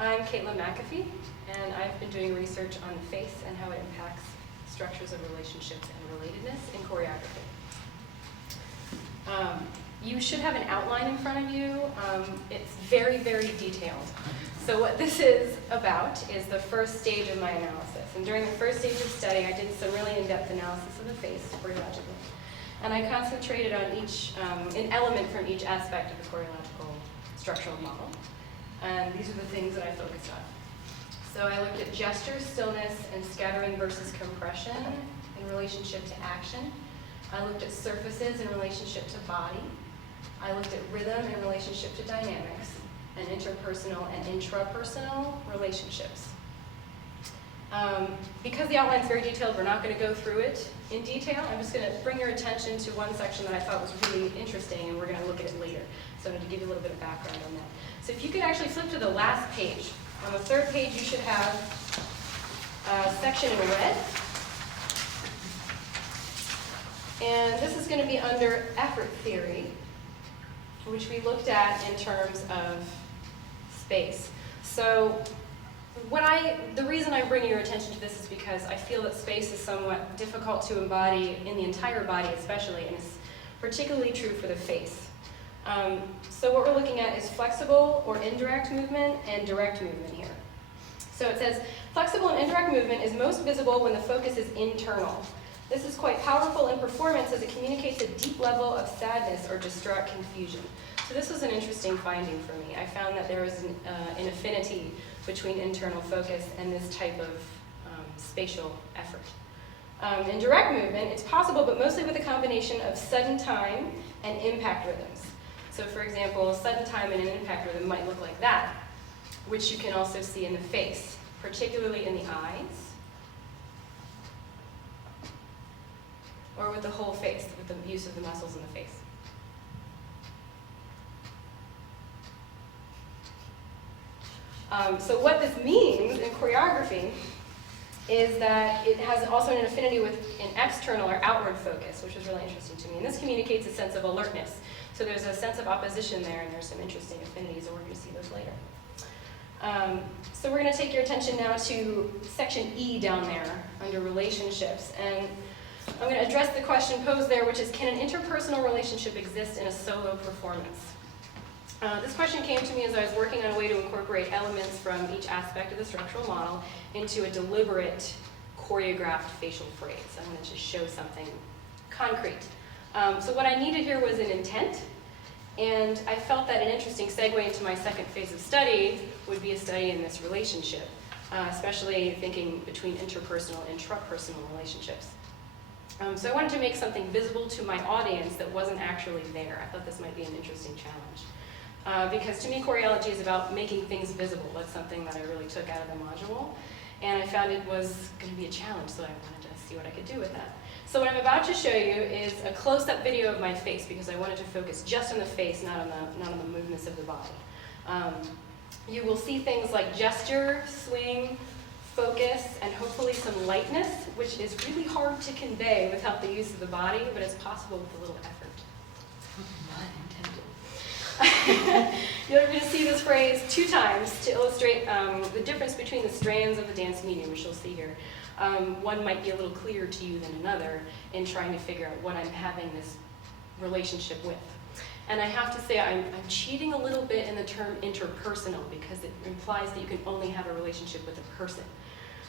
I'm McAfee, and I've been doing research on the face and how it impacts structures of relationships and relatedness in choreography. You should have an outline in front of you. It's very, very detailed. So what this is about is the first stage of my analysis. And during the first stage of study, I did some really in-depth analysis of the face, choreologically. And I concentrated on an element from each aspect of the choreological structural model. And these are the things that I focused on. So I looked at gesture, stillness, and scattering versus compression in relationship to action. I looked at surfaces in relationship to body. I looked at rhythm in relationship to dynamics, and interpersonal and intrapersonal relationships. Because the outline is very detailed, we're not going to go through it in detail. I'm just going to bring your attention to one section that I thought was really interesting, and we're going to look at it later. So I'm going to give you a little bit of background on that. So if you could actually flip to the last page. On the third page, you should have a section in red. And this is going to be under effort theory, which we looked at in terms of space. So the reason I bring your attention to this is because I feel that space is somewhat difficult to embody in the entire body especially, and it's particularly true for the face. So what we're looking at is flexible or indirect movement and direct movement here. So it says, flexible and indirect movement is most visible when the focus is internal. This is quite powerful in performance as it communicates a deep level of sadness or distraught confusion. So this was an interesting finding for me. I found that there was an affinity between internal focus and this type of spatial effort. In direct movement, it's possible, but mostly with a combination of sudden time and impact rhythms. So for example, sudden time and an impact rhythm might look like that, which you can also see in the face, particularly in the eyes, or with the whole face, with the use of the muscles in the face. So what this means in choreography is that it has also an affinity with an external or outward focus, which was really interesting to me. And this communicates a sense of alertness. So there's a sense of opposition there, and there's some interesting affinities, and we're going to see those later. So we're going to take your attention now to section E down there, under relationships. And I'm going to address the question posed there, which is, can an interpersonal relationship exist in a solo performance? This question came to me as I was working on a way to incorporate elements from each aspect of the structural model into a deliberate, choreographed facial phrase. I wanted to show something concrete. So what I needed here was an intent, and I felt that an interesting segue into my second phase of study would be a study in this relationship, especially thinking between interpersonal and intrapersonal relationships. So I wanted to make something visible to my audience that wasn't actually there. I thought this might be an interesting challenge. Because to me, choreology is about making things visible. That's something that I really took out of the module. And I found it was going to be a challenge, so I wanted to see what I could do with that. So what I'm about to show you is a close-up video of my face, because I wanted to focus just on the face, not on the movements of the body. You will see things like gesture, swing, focus, and hopefully some lightness, which is really hard to convey without the use of the body, but it's possible with a little effort. You're going to see this phrase 2 times to illustrate the difference between the strands of the dance medium, which you'll see here. One might be a little clearer to you than another in trying to figure out what I'm having this relationship with. And I have to say I'm cheating a little bit in the term interpersonal, because it implies that you can only have a relationship with a person.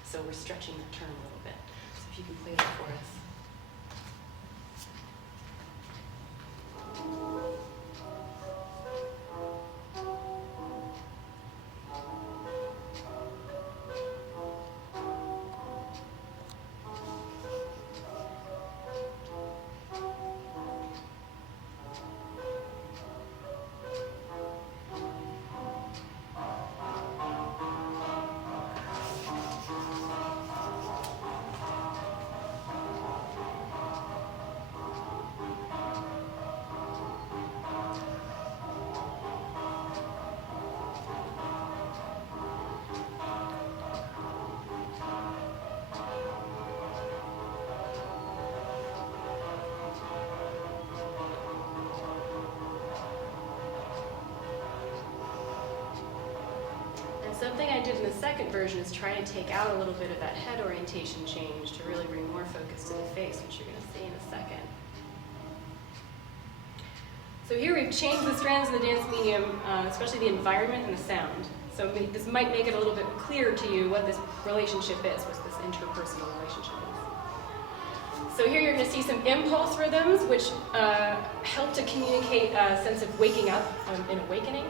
So we're stretching that term a little bit. So if you can play that for us. something I did in the second version is try to take out a little bit of that head orientation change to really bring more focus to the face, which you're going to see in a second. So here we've changed the strands of the dance medium, especially the environment and the sound. So this might make it a little bit clearer to you what this relationship is, what this interpersonal relationship is. So here you're going to see some impulse rhythms, which help to communicate a sense of waking up, an awakening.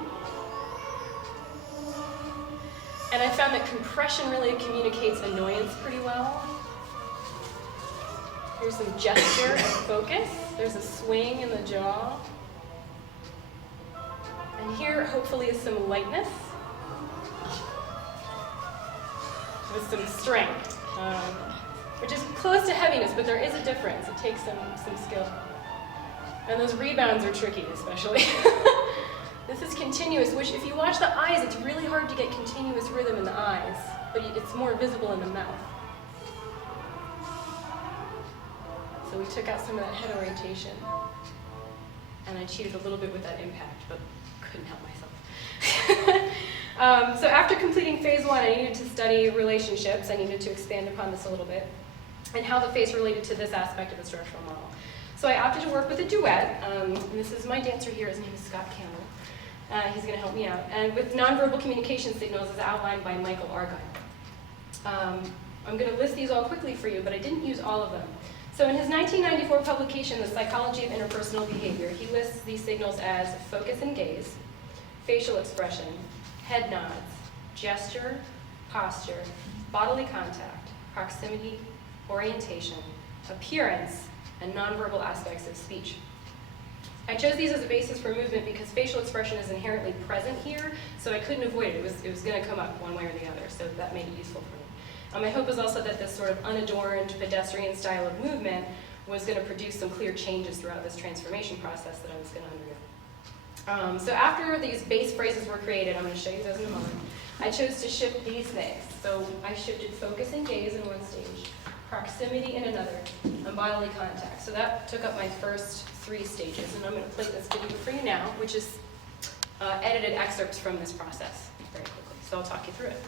And I found that compression really communicates annoyance pretty well. Here's some gesture and focus. There's a swing in the jaw. And here, hopefully, is some lightness with some strength, which is close to heaviness, but there is a difference. It takes some skill. And those rebounds are tricky, especially. This is continuous, which if you watch the eyes, it's really hard to get continuous rhythm in the eyes, but it's more visible in the mouth. So we took out some of that head orientation, and I cheated a little bit with that impact, but couldn't help myself. So after completing phase one, I needed to study relationships. I needed to expand upon this a little bit, and how the face related to this aspect of the structural model. So I opted to work with a duet, and this is my dancer here. His name is Scott Campbell. He's going to help me out. And with nonverbal communication signals as outlined by Michael Argyle. I'm going to list these all quickly for you, but I didn't use all of them. So in his 1994 publication, The Psychology of Interpersonal Behavior, he lists these signals as focus and gaze, facial expression, head nods, gesture, posture, bodily contact, proximity, orientation, appearance, and nonverbal aspects of speech. I chose these as a basis for movement because facial expression is inherently present here, so I couldn't avoid it. It was going to come up one way or the other, so that made it useful for me. My hope was also that this sort of unadorned, pedestrian style of movement was going to produce some clear changes throughout this transformation process that I was going to undergo. So after these base phrases were created, I'm going to show you those in a moment, I chose to shift these things. So I shifted focus and gaze in one stage, proximity in another, and bodily contact. So that took up my first 3 stages, and I'm going to play this video for you now, which is edited excerpts from this process very quickly. So I'll talk you through it.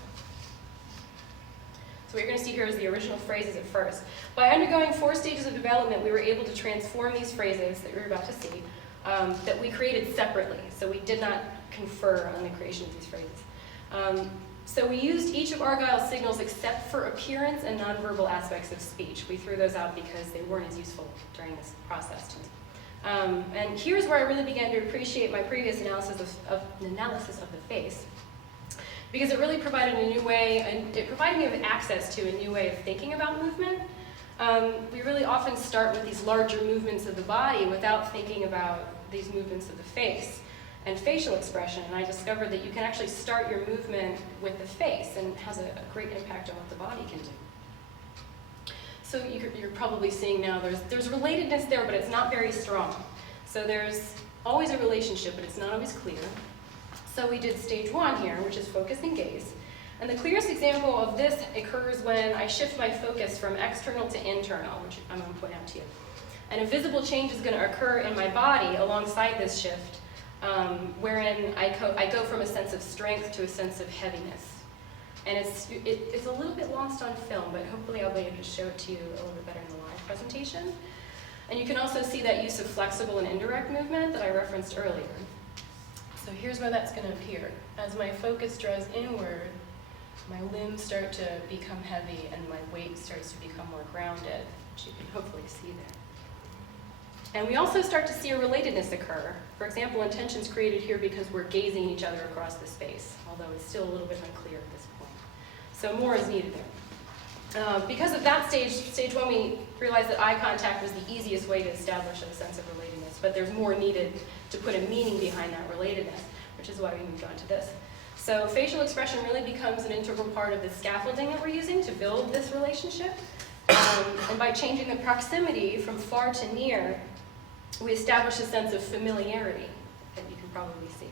So what you're going to see here is the original phrases at first. By undergoing 4 stages of development, we were able to transform these phrases that you're about to see, that we created separately. So we did not confer on the creation of these phrases. So we used each of Argyle's signals except for appearance and nonverbal aspects of speech. We threw those out because they weren't as useful during this process to me. And here's where I really began to appreciate my previous analysis of the face, because it really provided a new way, and it provided me with access to a new way of thinking about movement. We really often start with these larger movements of the body without thinking about these movements of the face and facial expression, and I discovered that you can actually start your movement with the face, and it has a great impact on what the body can do. So you're probably seeing now there's relatedness there, but it's not very strong. So there's always a relationship, but it's not always clear. So we did stage 1 here, which is focus and gaze. And the clearest example of this occurs when I shift my focus from external to internal, which I'm going to point out to you. And a visible change is going to occur in my body alongside this shift, wherein I go from a sense of strength to a sense of heaviness. And it's a little bit lost on film, but hopefully I'll be able to show it to you a little bit better in the live presentation. And you can also see that use of flexible and indirect movement that I referenced earlier. So here's where that's going to appear. As my focus draws inward, my limbs start to become heavy and my weight starts to become more grounded, which you can hopefully see there. And we also start to see a relatedness occur. For example, intention's created here because we're gazing each other across the space, although it's still a little bit unclear at this point. So more is needed there. Because of that stage 1, we realized that eye contact was the easiest way to establish a sense of relatedness, but there's more needed to put a meaning behind that relatedness, which is why we moved on to this. So facial expression really becomes an integral part of the scaffolding that we're using to build this relationship. And by changing the proximity from far to near, we establish a sense of familiarity that you can probably see.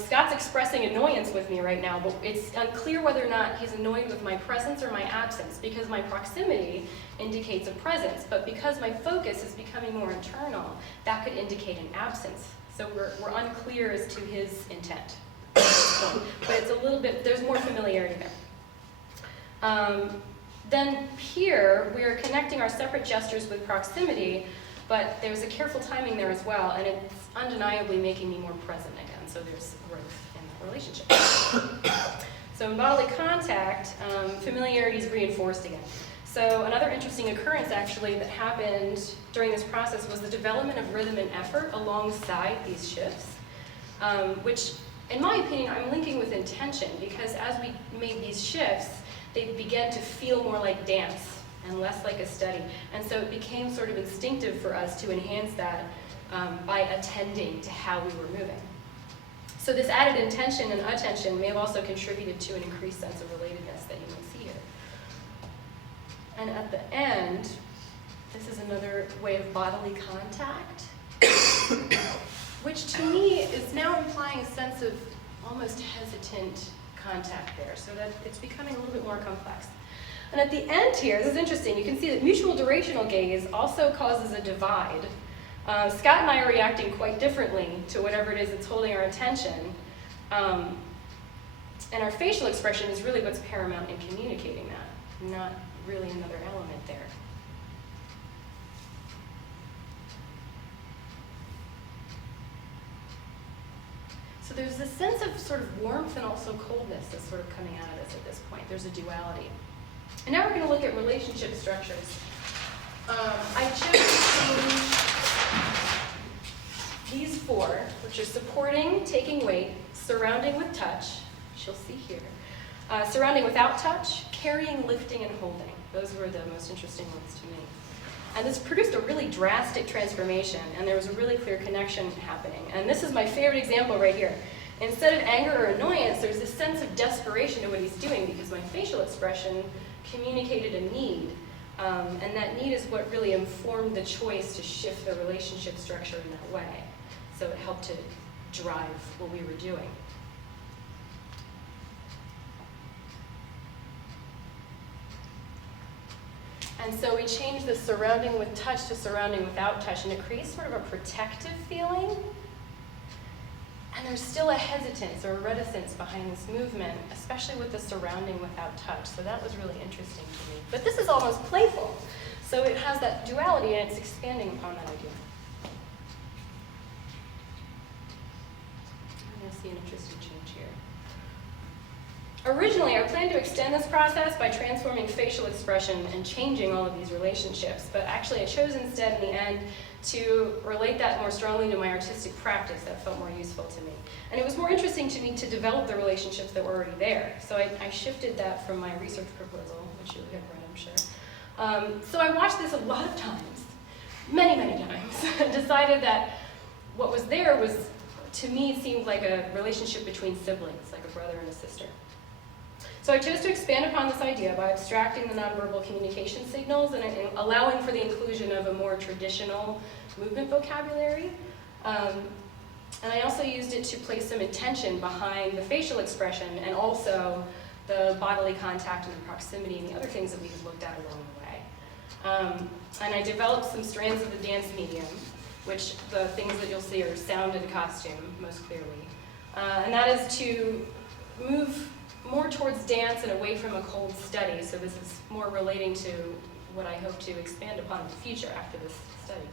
Scott's expressing annoyance with me right now, but it's unclear whether or not he's annoyed with my presence or my absence, because my proximity indicates a presence, but because my focus is becoming more internal, that could indicate an absence. So we're unclear as to his intent. this point, but it's a little bit, there's more familiarity there. Then here, we are connecting our separate gestures with proximity, but there's a careful timing there as well, and it's undeniably making me more present again, so there's growth in the relationship. So in bodily contact, familiarity is reinforced again. So another interesting occurrence actually that happened during this process was the development of rhythm and effort alongside these shifts, which in my opinion I'm linking with intention, because as we made these shifts, they began to feel more like dance and less like a study. And so it became sort of instinctive for us to enhance that by attending to how we were moving. So this added intention and attention may have also contributed to an increased sense of relatedness that you may see here. And at the end, this is another way of bodily contact, which to me is now implying a sense of almost hesitant contact there, so that it's becoming a little bit more complex. And at the end here, this is interesting, you can see that mutual durational gaze also causes a divide. Scott and I are reacting quite differently to whatever it is that's holding our attention, and our facial expression is really what's paramount in communicating that, not really another element there. So there's this sense of sort of warmth and also coldness that's sort of coming out of this at this point. There's a duality. And now we're going to look at relationship structures. I chose these four, which are supporting, taking weight, surrounding with touch, which you'll see here, surrounding without touch, carrying, lifting, and holding. Those were the most interesting ones to me. And this produced a really drastic transformation, and there was a really clear connection happening. And this is my favorite example right here. Instead of anger or annoyance, there's this sense of desperation to what he's doing, because my facial expression communicated a need. And that need is what really informed the choice to shift the relationship structure in that way. So it helped to drive what we were doing. And so we changed the surrounding with touch to surrounding without touch, and it creates sort of a protective feeling. And there's still a hesitance or a reticence behind this movement, especially with the surrounding without touch. So that was really interesting to me. But this is almost playful. So it has that duality, and it's expanding upon that idea. I'm going to see an interesting change here. Originally, I planned to extend this process by transforming facial expression and changing all of these relationships, but actually I chose instead in the end to relate that more strongly to my artistic practice. That felt more useful to me. And it was more interesting to me to develop the relationships that were already there. So I shifted that from my research proposal, which you have read, I'm sure. So I watched this a lot of times, many, many times, and decided that what was there was, to me, seemed like a relationship between siblings, like a brother and a sister. So I chose to expand upon this idea by abstracting the nonverbal communication signals and allowing for the inclusion of a more traditional movement vocabulary. And I also used it to place some intention behind the facial expression and also the bodily contact and the proximity and the other things that we had looked at along the way. And I developed some strands of the dance medium, which the things that you'll see are sound and costume, most clearly. And that is to move more towards dance and away from a cold study. So this is more relating to what I hope to expand upon in the future after this study.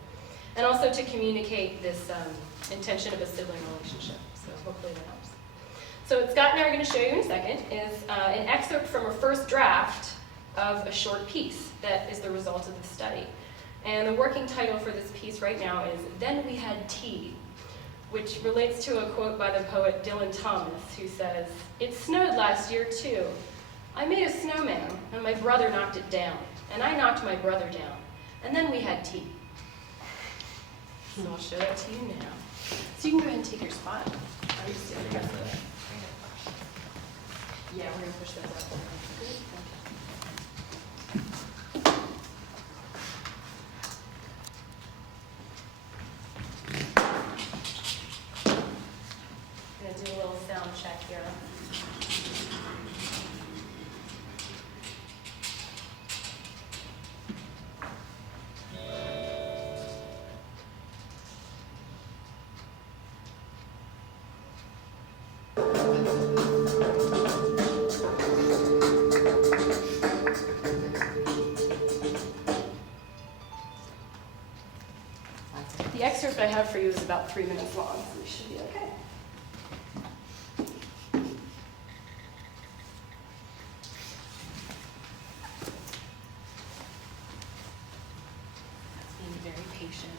And also to communicate this intention of a sibling relationship. So hopefully that helps. So what Scott and I are going to show you in a second is an excerpt from a first draft of a short piece that is the result of the study. And the working title for this piece right now is Then We Had Tea, which relates to a quote by the poet Dylan Thomas, who says, "It snowed last year too. I made a snowman, and my brother knocked it down, and I knocked my brother down, and then we had tea." So I'll show that to you now. So you can go ahead and take your spot. Are you still there? Yeah, we're going to push those up. Good. Do a little sound check here. have for you is about 3 minutes long, so we should be okay. That's being very patient.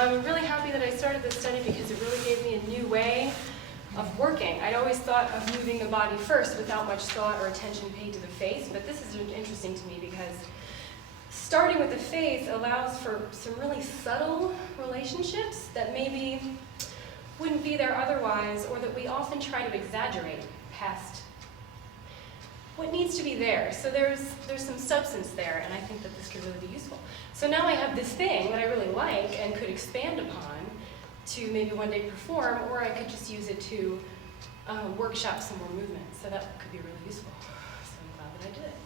I'm really happy that I started this study because it really gave me a new way of working. I'd always thought of moving the body first without much thought or attention paid to the face, but this is interesting to me because starting with the face allows for some really subtle relationships that maybe wouldn't be there otherwise, or that we often try to exaggerate past what needs to be there. So there's some substance there, and I think that this could really be useful. So now I have this thing that I really like and could expand upon to maybe one day perform, or I could just use it to workshop some more movement. So that could be really useful. So I'm glad that I did it.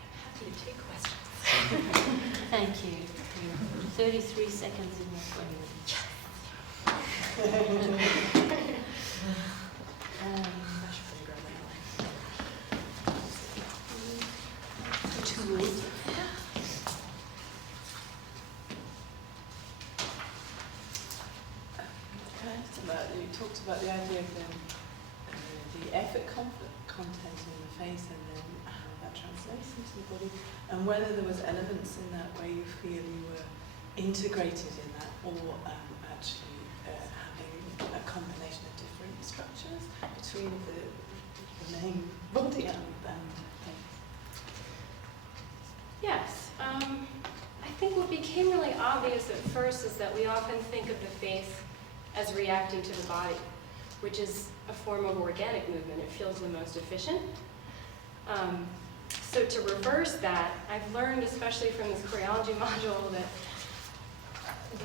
I'm happy to take questions. Thank you. 33 seconds in your 20 minutes. Tools. You talked about the idea of the the effort content in the face and then how that translates into the body, and whether there was elements in that where you feel you were integrated in that, or actually having a combination of different structures between the main body and face. Yes. I think what became really obvious at first is that we often think of the face as reacting to the body, which is a form of organic movement. It feels the most efficient. So to reverse that, I've learned, especially from this choreology module, that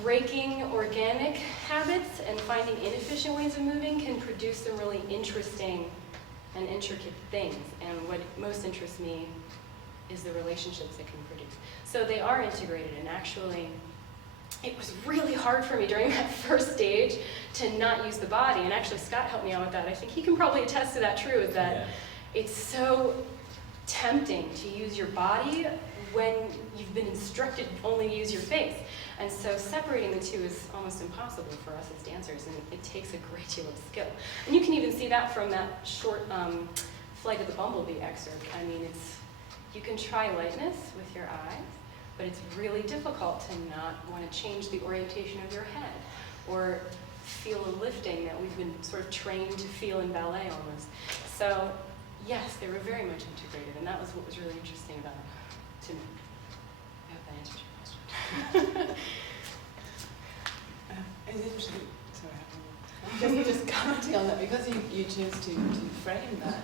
breaking organic habits and finding inefficient ways of moving can produce some really interesting and intricate things. And what most interests me is the relationships it can produce. So they are integrated, and actually, it was really hard for me during that first stage to not use the body. And actually, Scott helped me out with that. I think he can probably attest to that too, is that it's so tempting to use your body when you've been instructed only to use your face. And so separating the two is almost impossible for us as dancers, and it takes a great deal of skill. And you can even see that from that short Flight of the Bumblebee excerpt. I mean, you can try lightness with your eyes, but it's really difficult to not want to change the orientation of your head or feel a lifting that we've been sort of trained to feel in ballet almost. So yes, they were very much integrated, and that was what was really interesting about it to me. I hope that answers your question. It's interesting. Sorry, just commenting on that, because you chose to frame that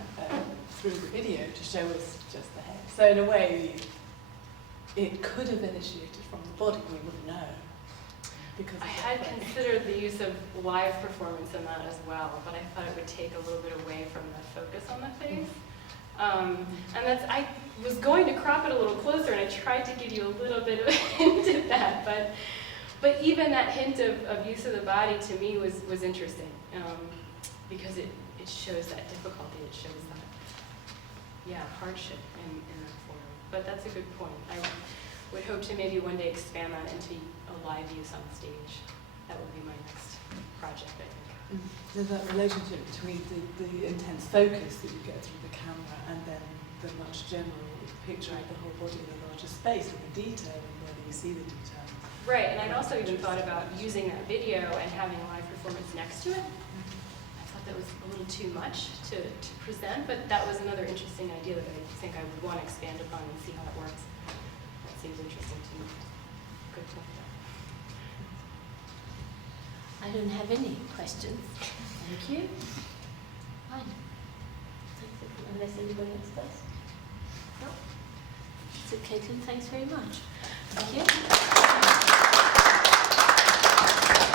through the video to show us just the head. So in a way, it could have initiated from the body. We wouldn't know. Because I had considered the use of live performance in that as well, but I thought it would take a little bit away from the focus on the face. And I was going to crop it a little closer, and I tried to give you a little bit of a hint at that, but even that hint of use of the body to me was interesting, because it shows that difficulty, it shows that, hardship in that form. But that's a good point. I would hope to maybe one day expand that into a live use on stage. That would be my next project, I think. There's that relationship between the intense focus that you get through the camera and then the much general picture of the whole body in a larger space, and the detail and whether you see the detail. Right, and I'd also even thought about using that video and having a live performance next to it. I thought that was a little too much to present, but that was another interesting idea that I think I would want to expand upon and see how it works. That seems interesting to me. Good point. I don't have any questions. Thank you. Fine. Unless anybody else does. No? So Caitlin, thanks very much. Thank you.